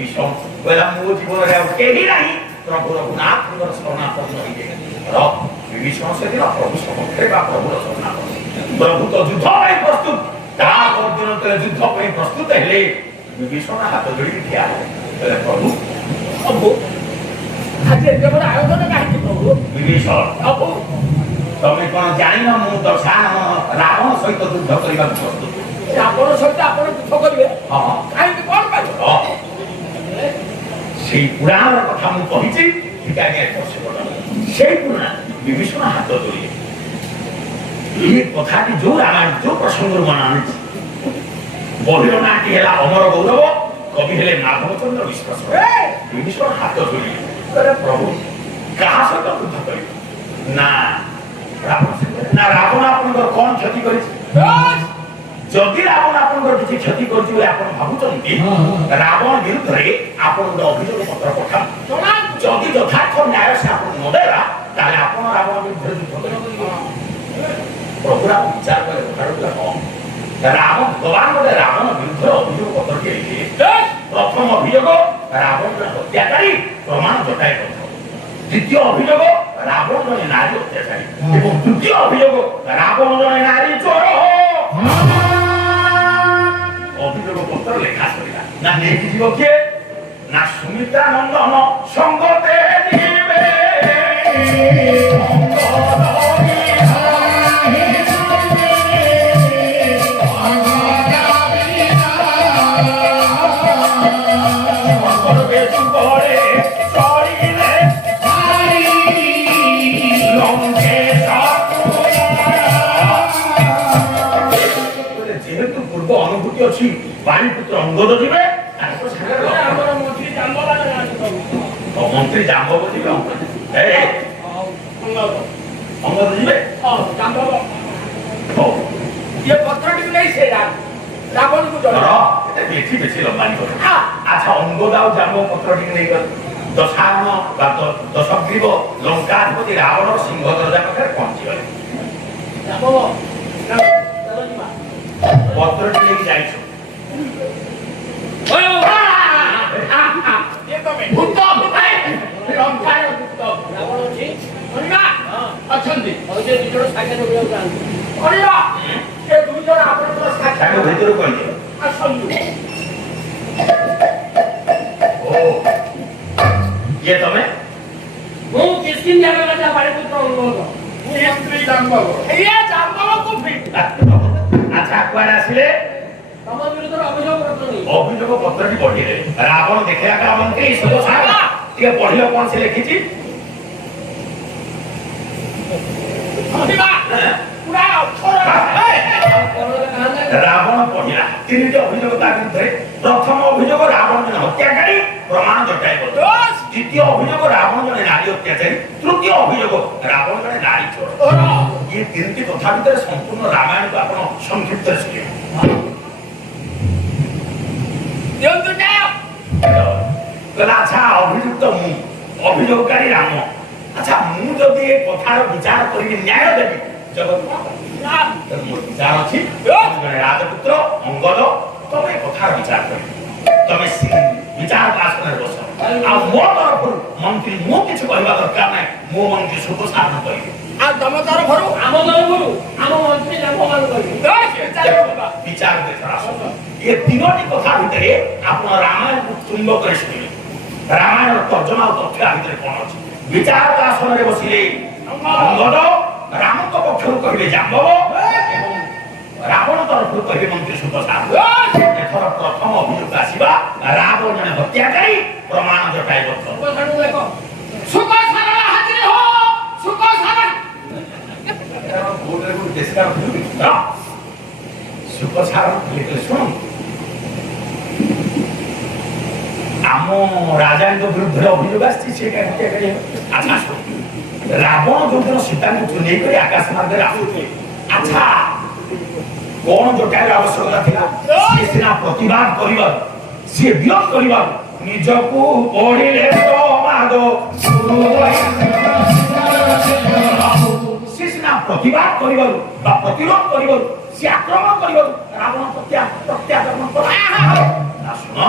ବିଭୀଷଣ କହିଲା ମୋ ଜୀବନରେ ଆଉ କେହି ନାହିଁ ପ୍ରଭୁ ରଘୁନାଥଙ୍କର ଶରଣାପନ୍ନ ହେଇଯାଏ। ବିଭୀଷଣ ସେଦିନ ପ୍ରଭୁ ସମକ୍ଷରେ ବା ପ୍ରଭୁର ଶରଣାପନ୍ନ ପ୍ରଭୁ ତ ଯୁଦ୍ଧ ପାଇଁ ପ୍ରସ୍ତୁତ ତା ପରଦିନ ଯେତେବେଳେ ଯୁଦ୍ଧ ପାଇଁ ପ୍ରସ୍ତୁତ ହେଲେ ବିଭୀଷଣ ହାତ ଯୋଡ଼ିକି ଠିଆ ହେଲେ ପ୍ରଭୁ ପ୍ରଭୁ ଆଜି ଏତେ ବଡ଼ ଆୟୋଜନ କାହିଁକି ପ୍ରଭୁ? ବିଭୀଷଣ ପ୍ରଭୁ ତମେ କଣ ଜାଣିନ ମୁଁ ଦଶାନନ ରାବଣ ସହିତ ଯୁଦ୍ଧ କରିବାକୁ ପ୍ରସ୍ତୁତ। ରାବଣ ସହିତ ଆପଣ ଯୁଦ୍ଧ କରିବେ? ହଁ କାହିଁକି କଣ ପାଇଁ? সেই পুরাণের কথা আমি কইছি ঠিক আগে সেই পুরাণ বিভীষণ হাত ধরে এই কথাটি যে রামায়ণ যে প্রসঙ্গ মনে আনছি বলিল নাটি হেলা অমর গৌরব কবি হেলে মাধবচন্দ্র বিশ্বাস বিভীষণ হাত ধরে প্রভু কাহা সହିତ যুদ্ধ করিব না রাবণ না রাবণ আপনার কোন ক্ষতি করেছে? যদি রাবণ আপনার কিছু ক্ষতি করছে বলে আপনার ভাবুছেন রাবণ বিরুদ্ধে আপনার অভিযোগ পত্র পঠান যদি যথার্থ ন্যায় সে আপনার নদেলা তাহলে আপনার রাবণ বিরুদ্ধে যুদ্ধ করবেন। প্রভুরা বিচার করে রাবণ ভগবান বলে রাবণ বিরুদ্ধে অভিযোগ পত্রটি লিখে প্রথম অভিযোগ রাবণ হত্যাকারী প্রমাণ জটায় পত্র দ্বিতীয় অভিযোগ রাবণ জনে নারী অত্যাচারী এবং তৃতীয় অভিযোগ রাবণ জনে নারী চোর অভিযোগ পত্র লেখা করিলা না নেকি দিব কে না সুমিত্রা নন্দন সঙ্গতে দিবে যেহেতু পূর্ব অনুভূতি অছি বাণীপুত্র অঙ্গদ দিবে মন্ত্রী জাম্বব দিবে অঙ্গদ দিবে ये पत्थरটি নেই সে রাবণকে জড়া এটা বেশি বেশি লম্বানি করে আচ্ছা অঙ্গদ আর জাম্বব পত্রটি নেই গল দশায়ন বা দশগ্রীব লঙ্কাধিপতি রাবণ সিংহ দরজা পাখে পৌঁছিগলে পত্রটি নেই যাইছো ଅଛନ୍ତି ଭିତରୁ କହିଦିଅ ଇଏ ତମେ ମୁଁ କିସ୍କିନ୍ଧିଆ ରାଜା ବାରିପୁତ୍ର ଅଙ୍ଗଦ ମୁଁ ଏ ସ୍ତ୍ରୀ ଜାମ୍ବବ ଏଇଆ ଜାମ୍ବବକୁ ଫିଟ୍ ଆଚ୍ଛା କୁଆଡେ ଆସିଲେ ତମ ବିରୁଦ୍ଧରେ ଅଭିଯୋଗ ପତ୍ର ନେଇ ଅଭିଯୋଗ ପତ୍ରଟି ପଢିଲେ ରାବଣ ଦେଖିଲା ମନ୍ତ୍ରୀ ଟିକେ ପଢିଲ କଣ ସେ ଲେଖିଛି রাবণ পড়িলা তিনটি অভিযোগ তার বিরুদ্ধে প্রথম অভিযোগ রাবণ জনে হত্যাকারী প্রমাণ জটাই দ্বিতীয় অভিযোগ রাবণ জনে নারী অত্যাচারী তৃতীয় অভিযোগ রাবণ জনে নারী চোর এই তিনটি কথা ভিতরে সম্পূর্ণ রামায়ণকে আপনার সংক্ষিপ্ত শুনে আচ্ছা অভিযুক্ত মু অভিযোগকারী রাম আচ্ছা মু যদি এ কথার বিচার করি ন্যায় দেবি জগৎ বিচার অছি রাজপুত্র অঙ্গদ তুমি কথার বিচার করি তুমি বিচার আসনে বস আর মো তরফରୁ মন্ত্রী মু কিছু কহিবা দরকার নাই মো মন্ত্রী সুখ সাধন করিবে আর তম তরফରୁ ଆମ তরফରୁ ଆମ মন্ত্রী জাম্বমান করিবে বিচার দেখরা এই তিনটি কথা ভিতরে আপনার রামায়ণ তুঙ্গ করে শুনিবে রামায়ণ তর্জমা ও তথ্য ভিতরে কোন আছে বিচার আসনে বসিলে অঙ্গদ রামଙ୍କ পক্ষରୁ କହିବେ ଜାମ୍ବବ ଏବଂ ରାବଣ ତରଫରୁ କହିବେ ମନ୍ତ୍ରୀ ସୁତ ସାଧୁ ଏଥର ପ୍ରଥମ ଅଭିଯୋଗ ଆସିବା ରାବଣ ଜଣେ ହତ୍ୟାକାରୀ ପ୍ରମାଣ ଜଟାଇ ବଦ୍ଧ ସୁକ ସାରଣ ହାଜିର ହୋ ସୁକ ସାରଣ ବୋର୍ଡରେ ଗୋଟେ ଦେଶକାର ସୁକ ସାରଣ ଲେଖିଲେ ଶୁଣ ଆମ ରାଜାଙ୍କ ବିରୁଦ୍ଧରେ ଅଭିଯୋଗ ଆସିଛି ସେ ହତ୍ୟାକାରୀ ଆଚ୍ଛା ଶୁଣ রাবণ যখন সীতাকে নেই করে আকাশ মার্গে আসুছে আচ্ছা কোন জটার আবশ্যকতা ଥିଲା সে সিনা প্রতিবাদ করিবার সে বিরোধ করিবার নিজকু পড়িলে সমাদ সে সিনা প্রতিবাদ করিবার বা প্রতিরোধ করিবার সে আক্রমণ করিবার রাবণ প্রত্যাক্রমণ করে না শুনো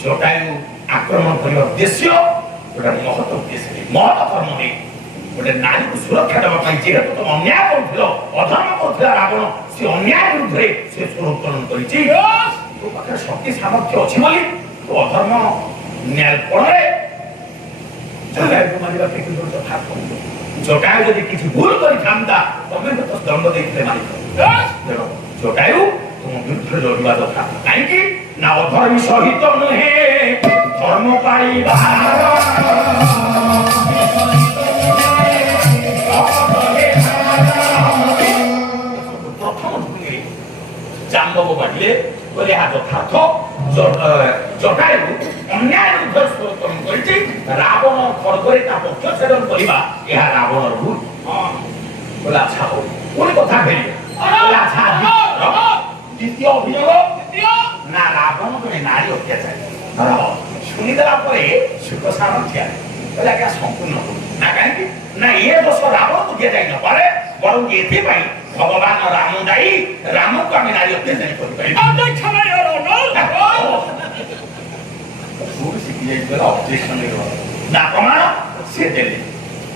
ଜଟାୟୁ ଆକ୍ରମଣ କରିବା ଉଦ୍ଦେଶ୍ୟ ଗୋଟେ ମହତ ଉଦ୍ଦେଶ୍ୟ ମହତ କର୍ମ ନେଇ ଗୋଟେ ନାରୀକୁ ସୁରକ୍ଷା ଦେବା ପାଇଁ ଯେହେତୁ ତମେ ଅନ୍ୟାୟ କରୁଥିଲ ଅଧର୍ମ କରୁଥିଲା ରାବଣ ସେ ଅନ୍ୟାୟ ବିରୁଦ୍ଧରେ ସେ ସ୍ୱର ଉତ୍ତୋଳନ କରିଛି ତୋ ପାଖରେ ଶକ୍ତି ସାମର୍ଥ୍ୟ ଅଛି ବୋଲି ତୁ ଅଧର୍ମ ନ୍ୟାୟ ଫଳରେ ଜଟାୟୁକୁ ମାରିବା ପାଇଁ କିନ୍ତୁ ଯଥା କରିବ ଜଟାୟୁ ଯଦି କିଛି ଭୁଲ କରିଥାନ୍ତା ତମେ ତ ଦଣ୍ଡ ଦେଇଥିଲେ ମାରିଥ ଜଟାୟୁ ତୁମ ବିରୁଦ୍ଧରେ ଲଢ଼ିବା କଥା କାହିଁକି ନା ଅଧର୍ମୀ ସହିତ ନୁହେଁ ଧର୍ମ ପାଇବା ଜାମ୍ବବ ବାଡ଼ିଲେ କହିଲେ ଏହା ଯଥାର୍ଥ ଜଟାୟୁ ଅନ୍ୟାୟ ବିରୁଦ୍ଧରେ ସ୍ୱର କରିଛି ରାବଣ ଖଡ଼ଗରେ ତା ପକ୍ଷ ଛେଦନ କରିବା ଏହା ରାବଣର ଭୁଲ ବୋଲେ ଆଚ୍ଛା ହଉ ପୁଣି କଥା ଫେରିବେ ଆଚ୍ଛା ଦ୍ୱିତୀୟ ଅଭିଯୋଗ ନା ରାବଣ ଜଣେ ନାରୀ ଅତ୍ୟାଚାରୀ ଶୁଣିଦେଲା ପରେ ସୁଖସାର ଠିଆ କହିଲେ ଆଜ୍ଞା ସମ୍ପୂର୍ଣ୍ଣ ନା କାହିଁକି ନା ଏ ଦୋଷ ରାବଣକୁ ଦିଆଯାଇ ନପାରେ ବରଂ ଏଥିପାଇଁ ଭଗବାନ ରାମ ଦାୟୀ ରାମକୁ ଆମେ ନାରୀ ଅତ୍ୟାଚାରୀ କରିପାରିବା ନା ପ୍ରମାଣ ସେ ଦେଲେ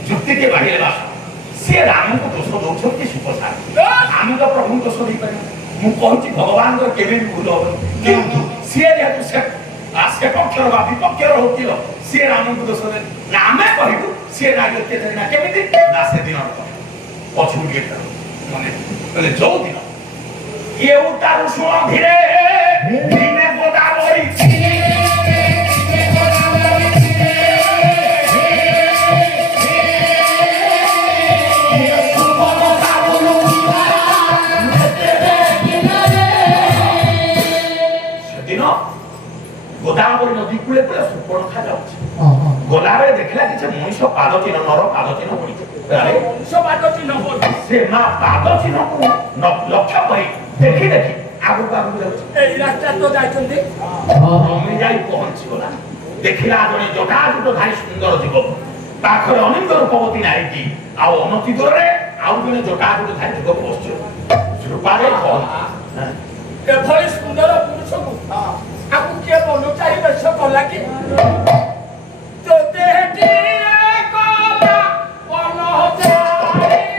ଯୁକ୍ତିକେ ବାଢିଲେ ବାସ ସେ ରାମକୁ ଦୋଷ ଦଉଛନ୍ତି ସୁଖସାର ଆମେ ତ ପ୍ରଭୁଙ୍କୁ ଦୋଷ ଦେଇପାରିବା ମୁଁ କହୁଛି ଭଗବାନଙ୍କର କେବେ ବି ଭୁଲ ହବନି କିନ୍ତୁ ସିଏ ଯେହେତୁ ସେ ପକ୍ଷର ବା ବିପକ୍ଷର ହଉଥିବ ସିଏ ରାମଙ୍କୁ ଦୋଷ ଦେଲେ ନା ଆମେ କହିବୁ ସିଏ ନାରୀ ଅତ୍ୟାଚାରୀ ନା କେମିତି ନା ସେଦିନ ପଛକୁ ଟିକେ ମାନେ କହିଲେ ଯୋଉ ଦିନ ଇଏ ଉତାରୁ ଶୁଣ ଧୀରେ ଦିନେ ଗୋଦାବରୀ ଗୋଦାବରୀ ନଦୀ କୂଳେ କୂଳେ ସୁପର୍ଣ୍ଣଖା ଯାଉଛି ଗଲାବେଳେ ଦେଖିଲା କିଛି ମଣିଷ ପାଦ ଚିହ୍ନ ନର ପାଦ ଚିହ୍ନ ପଡିଛି ସେ ମା ପାଦ ଚିହ୍ନକୁ ଲକ୍ଷ୍ୟ କରି ଦେଖି ଦେଖି ଆଗକୁ ଆଗକୁ ଯାଉଛି ଏଇ ରାସ୍ତା ତ ଯାଇଛନ୍ତି ଆମେ ଯାଇ ପହଞ୍ଚିଗଲା ଦେଖିଲା ଜଣେ ଜଟାଜୁଟଧାରୀ ସୁନ୍ଦର ଯୁବକ ପାଖରେ ଅନେକ ରୂପବତୀ ନାରୀଟି ଆଉ ଅନତି ଦୂରରେ ଆଉ ଜଣେ ଜଟାଜୁଟଧାରୀ ଯୁବକ ବସିଛି ରୂପାରେ ଏଭଳି ସୁନ୍ଦର ପୁରୁଷକୁ aku kia mau cari besok kau lagi tote dia kala wala cari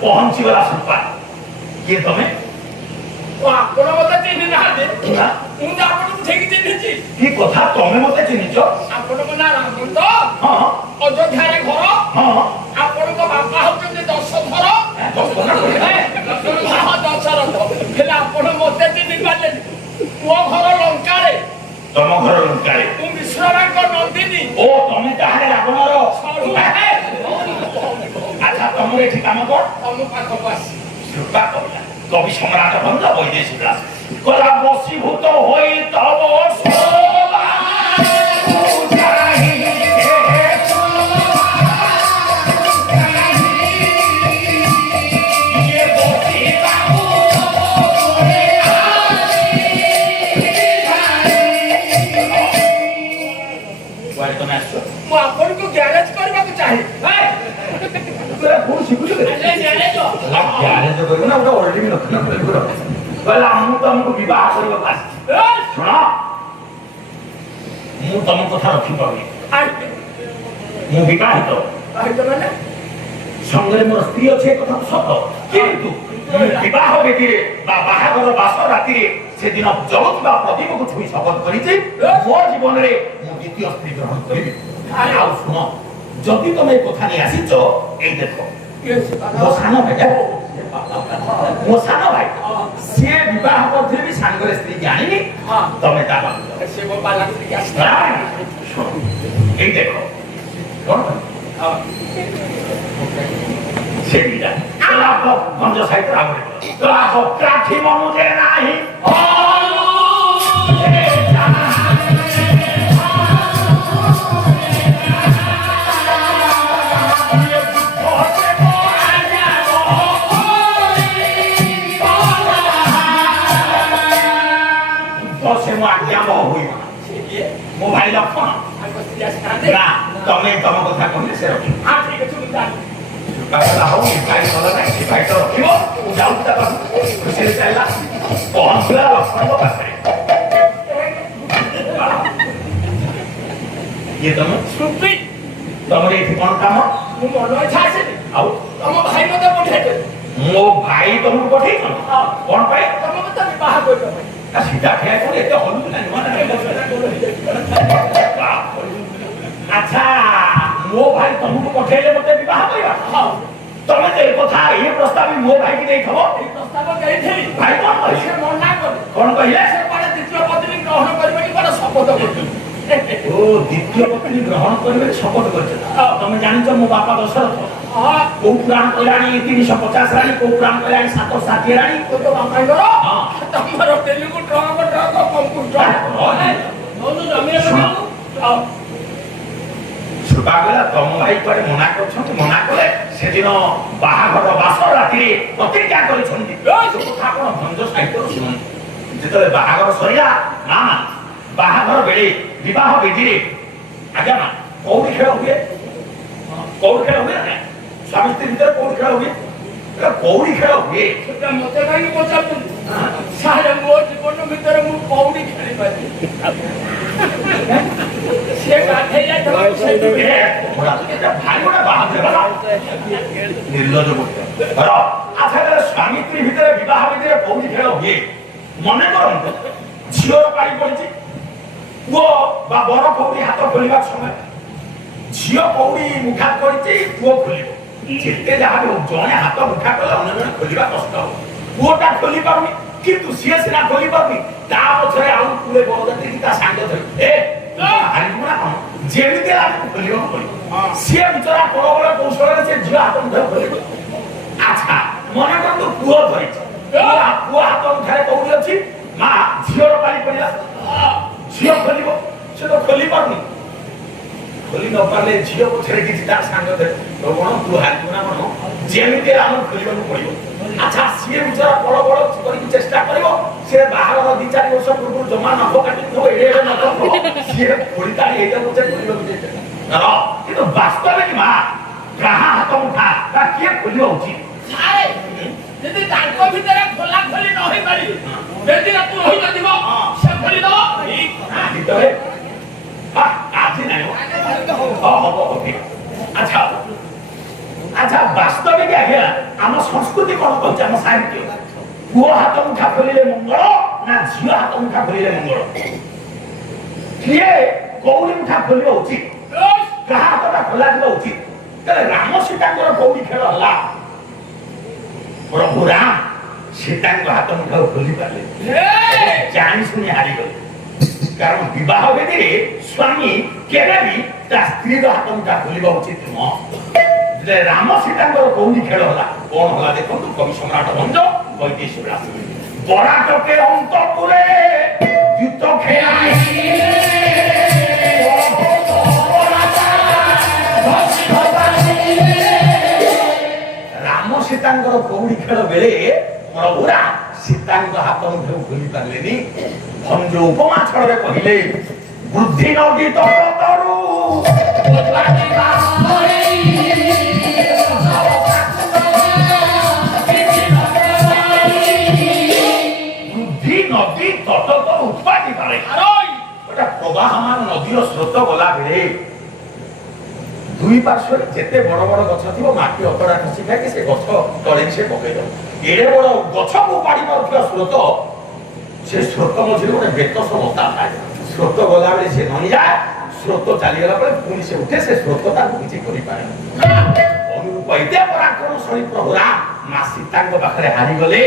ପହଞ୍ଚିଗଲା ସୁପା କିଏ ତମେ ଆପଣ ମତେ ଚିହ୍ନି ନାହାନ୍ତି ମୁଁ ତ ଆପଣଙ୍କୁ ଠିକ ଚିହ୍ନିଛି କି କଥା ତମେ ମତେ ଚିହ୍ନିଛ ଆପଣଙ୍କ ନାଁ ରାମ ତ ହଁ ଅଯୋଧ୍ୟାରେ ଘର ହଁ ଆପଣଙ୍କ ବାପା ହଉଛନ୍ତି ଦଶଧର ଦଶରଥ ହେଲେ ଆପଣ ମତେ ଚିହ୍ନି ପାରିଲେନି ମୋ ଘର ଲଙ୍କାରେ ତମ ଘର ଲଙ୍କାରେ ମୁଁ ମିଶ୍ରରାଙ୍କ ନନ୍ଦିନୀ ଓ ତମେ ତାହେଲେ ରାବଣର ଆଚ୍ଛା ତମର ଏଠି କାମ କର ତମ ପାଖକୁ ଆସି ସୁପା କହିଲା କବି ସମ୍ରାଟ ଭଞ୍ଜ ବୈଦେଶିକ କହିଲା ବଶୀଭୂତ ହୋଇ ତବ ଶୋଭା ମୁଁ ଆପଣଙ୍କୁ ଗ୍ୟାରେଜ କରିବାକୁ ଚାହେଁ ମୁଁ ତମ କଥା ରଖିପାରୁନି ମୁଁ ବିବାହିତ ସଙ୍ଗରେ ମୋର ସ୍ତ୍ରୀ ଅଛି ଏ କଥା ସତ କିନ୍ତୁ ବିବାହ ବେଦୀରେ ବା ବାହାଘର ବାସ ରାତିରେ ସେଦିନ ଜଳୁଥିବା ପ୍ରଦୀପକୁ ଛୁଇଁ ଶପଥ କରିଛି ମୋ ଜୀବନରେ ମୁଁ ଦ୍ୱିତୀୟ ସ୍ତ୍ରୀ ଗ୍ରହଣ କରିବି ଆଉ ଶୁଣ ଯଦି ତମେ ଏ କଥା ନେଇ ଆସିଛ ଏଇ ଦେଖ ମୋ ସାନ ଭାଇ ସିଏ ବିବାହ କରିଥିଲେ ବି ସାଙ୍ଗରେ ସ୍ତ୍ରୀକି ଆଣିନି ତମେ ତା ପାଖକୁ ଏଇ ଦେଖ କଣ ସେଇଟା ଲାଭ ଭଞ୍ଜ ସାହିତ୍ୟ ଆଗରେ ଲାଭ କାଠି ମନୁଜେ ନାହିଁ ସେ ମୁଁ ଆଜ୍ଞା ମୋ ହୁଏ ମୋ ଭାଇ ଲକ୍ଷ୍ମଣ ନା ତମେ ତମ କଥା କହିଲେ ସେ ରଖିବ ହଉ ଭାଇ ଭଲ ନାହିଁ ସେ ଭାଇ ତ ରଖିବ ମୁଁ ଯାଉଛି ତା ପାଖକୁ ଖୁସିରେ ଚାଲିଲା ପହଞ୍ଚିଲା ଲକ୍ଷ୍ମଣଙ୍କ ପାଖରେ ଇଏ ତମେ ତମର ଏଠି କଣ କାମ ମୁଁ ମନ ଇଚ୍ଛା ଆସିନି ଆଉ ତମ ଭାଇ ମତେ ପଠେଇବେ ମୋ ଭାଇ ତମକୁ ପଠେଇଛନ୍ତି କଣ ପାଇଁ ତମ ମତେ ବିବାହ କରିବା ପାଇଁ ସିଧା ଠିଆ କରି ଏତେ ହଲୁଲାନି ଆଚ୍ଛା ମୋ ଭାଇ ତମକୁ ପଠେଇଲେ ମତେ ବିବାହ କରିବା ତମେ ତ ଏ କଥା ଏ ପ୍ରସ୍ତାବ ମୋ ଭାଇକି ଦେଇଥିବ এই প্রস্তাব ଦେଇଥିଲି ଭାଇ କଣ କହିଲେ ସେ ମନା କଲେ କଣ କହିଲେ ସେ କୁଆଡେ ଦ୍ୱିତୀୟ ପତ୍ନୀ ଗ୍ରହଣ କରିବେନି କୁଆଡେ ଶପଥ କରିଥିଲେ ଓ ଦ୍ୱିତୀୟ ପତ୍ନୀ ଗ୍ରହଣ କରିବେ ଶପଥ କରିଛନ୍ତି ତମେ ଜାଣିଛ ମୋ ବାପା ଦଶରଥ କୋଉ ପୁରାଣ କହିଲାଣି 350 ରାଣୀ କୋଉ ପୁରାଣ କହିଲାଣି 760 ରାଣୀ ତୋ ବାପାଙ୍କର ତମର ତେଲୁଗୁ ଟ୍ରକ କମ୍ପ୍ୟୁଟର ସୁବାଗଲା ତମ ଭାଇ କୁଆଡେ ମନା କରୁଛନ୍ତି ମନା କଲେ ସେଦିନ ବାହାଘର ବାସ ରାତିରେ ପ୍ରତିଜ୍ଞା କରିଛନ୍ତି କଥା ଆପଣ ଭଞ୍ଜ ସାହିତ୍ୟରୁ ଶୁଣନ୍ତୁ ଯେତେବେଳେ ବାହାଘର ସରିଲା ନା ବାହାଘର ବେଳେ ବିବାହ ବିଧିରେ ଆଜ୍ଞା ନା କଉଡ଼ି ଖେଳ ହୁଏ କଉଡ଼ି ଖେଳ ହୁଏ ନା ସ୍ୱାମୀ ସ୍ତ୍ରୀ ଭିତରେ କଉଡ଼ି ଖେଳ ହୁଏ କଉଡ଼ି ଖେଳ ହୁଏ ସେଟା ମତେ କାହିଁକି ପଚାରୁଛନ୍ତି ସାରେ ମୋ ଜୀବନ ଭିତରେ ମୁଁ କଉଡ଼ି ଖେଳି ପାରିବି ସେ ଗାଧେଇ ଯାଇଥିଲା ଭାଇ ଗୋଟେ ବାହା ଦେବା ନିର୍ଲଜ ଆଚ୍ଛା ସ୍ୱାମୀ ସ୍ତ୍ରୀ ଭିତରେ ବିବାହ ଭିତରେ କଉଡ଼ି ଖେଳ ହୁଏ ମନେ କରନ୍ତୁ ଝିଅର ପାଳି ପଡ଼ିଛି ପୁଅ ବା ବଡ କଉଡ଼ି ହାତ ଖୋଲିବା ସମୟ ଝିଅ କଉଡ଼ି ମୁଠା କରିଛି ପୁଅ ଖୋଲିବ ଯେତେ ଯାହା ବି ଜଣେ ହାତ ମୁଠା କଲେ ଅନ୍ୟ ଜଣେ ଖୋଲିବା କଷ୍ଟ ହବ ପୁଅଟା ଖୋଲି ପାରୁନି କିନ୍ତୁ ସିଏ ସିନା ଖୋଲି ପାରୁନି ତା ପଛରେ ଆଉ ପୁଳେ ବରଯାତ୍ରୀ ତା ସାଙ୍ଗ ଧରି ହାରିବୁ ନା କଣ ଯେମିତି ଆମକୁ ଖୋଲିବାକୁ ପଡିବ ସିଏ ବିଚରା ପ୍ରବଳ କୌଶଳରେ ସେ ଝିଅ ହାତ ମୁଠା ଖୋଲିବ ଆଚ୍ଛା ମନେ କରନ୍ତୁ ପୁଅ ଧରିଛି ପୁଅ ହାତ ମୁଠାରେ କଉଡ଼ି ଅଛି ମା ଝିଅର ପାଳି ପଡିଲା ଝିଅ ଖୋଲିବ ସେ ତ ଖୋଲି ପାରୁନି ଖୋଲି ନ ପାରିଲେ ଝିଅ ପଛରେ କିଛି ତା ସାଙ୍ଗ କଣ ତୁ ହାରିବୁ ନା କଣ ଯେମିତି ଆମକୁ ଖୋଲିବାକୁ ପଡିବ ଆଚ୍ଛା ସିଏ ବିଚରା ବଳ କରିକି ଚେଷ୍ଟା କରିବ ସିଏ ବାହାଘର 2-4 ବର୍ଷ ପୂର୍ବରୁ ଜମା ନଖ କାଟିଥିବ ଏଡେ ନଖ ସିଏ ଖୋଲିତାଳି ଏଇଟା ପଛରେ ଖୋଲିବାକୁ କିନ୍ତୁ ବାସ୍ତବିକ ମା କାହା ହାତ ମୁଠା ତା କିଏ ଖୋଲିବା ଉଚିତ ଯଦି ତାଙ୍କ ଭିତରେ ଖୋଲା ଖୋଲି ନ ହେଇପାରିବ ଯଦି ତୁ ରହିଯିବ ସେ ଖୋଲିଦବ ଭିତରେ ଆଜି ନାହିଁ ହବ ଆଚ୍ଛା ଆଚ୍ଛା ବାସ୍ତବିକ ଆଜ୍ଞା ଆମ ସଂସ୍କୃତି କଣ କହୁଛି ଆମ ସାହିତ୍ୟ ପୁଅ ହାତ ମୁଠା ଖୋଲିଲେ ମଙ୍ଗଳ ନା ଝିଅ ହାତ ମୁଠା ଖୋଲିଲେ ମଙ୍ଗଳ କିଏ କଉଡ଼ି ମୁଠା ଖୋଲିବା ଉଚିତ କାହା ହାତଟା ଖୋଲା ଯିବା ଉଚିତ ତାହେଲେ ରାମ ସୀତାଙ୍କର କଉଡ଼ି ଖେଳ ହେଲା ପ୍ରଭୁ ରାମ ସୀତାଙ୍କ ହାତ ମୁଠାକୁ ଖୋଲି ପାରିଲେ ଜାଣି ଶୁଣି ହାରିଗଲେ କାରଣ ବିବାହ ବେଦୀରେ ସ୍ୱାମୀ କେବେ ବି ତା ସ୍ତ୍ରୀର ହାତ ମୁଠା ଖୋଲିବା ଉଚିତ ନୁହଁ ରାମ ସୀତାଙ୍କର କଉଡ଼ି ଖେଳ ହେଲା କଣ ହେଲା ଦେଖନ୍ତୁ କବି ସମ୍ରାଟ ଭଞ୍ଜ ବୈଦେଶ ବିଳାସ ବରାଟକେ ଅନ୍ତପୁରେ ଯୁକ୍ତ ଖେଳାଇ ରାମ ସୀତାଙ୍କର କଉଡ଼ି ଖେଳ ବେଳେ ପ୍ରଭୁ ରାମ ସୀତାଙ୍କ ହାତ ମୁଠାକୁ ଖୋଲି ପାରିଲେନି ଭଞ୍ଜ ଉପମା ଛଳରେ କହିଲେ ବୁଦ୍ଧି ନଦୀ ତଟରୁ ବୁଦ୍ଧି ନଦୀ ତଟ ଉତ୍ପାଦି ପାରେ ଗୋଟା ପ୍ରବାହମାନ ନଦୀର ସ୍ରୋତ ଗଲା ବେଳେ ଦୁଇ ପାର୍ଶ୍ୱରେ ଯେତେ ବଡ ବଡ ଗଛ ଥିବ ମାଟି ଅତଡ଼ା ଖସି ଖାଇକି ସେ ଗଛ ତଳେ ସେ ପକେଇଦବ ଏଡେ ବଡ ଗଛକୁ ପାଡ଼ି ପାରୁଥିବା ସ୍ରୋତ ସେ ସ୍ରୋତ ମଝିରେ ଗୋଟେ ବେତସ ବତା ଥାଏ ସ୍ରୋତ ଗଲାବେଳେ ସେ ନଇଯାଏ ସ୍ରୋତ ଚାଲିଗଲା ପରେ ପୁଣି ସେ ଉଠେ ସେ ସ୍ରୋତ ତାକୁ କିଛି କରିପାରେ ଅନୁରୂପ ଏତେ ପରାକ୍ରମଶାଳୀ ପ୍ରଭୁ ରାମ ମା ସୀତାଙ୍କ ପାଖରେ ହାରିଗଲେ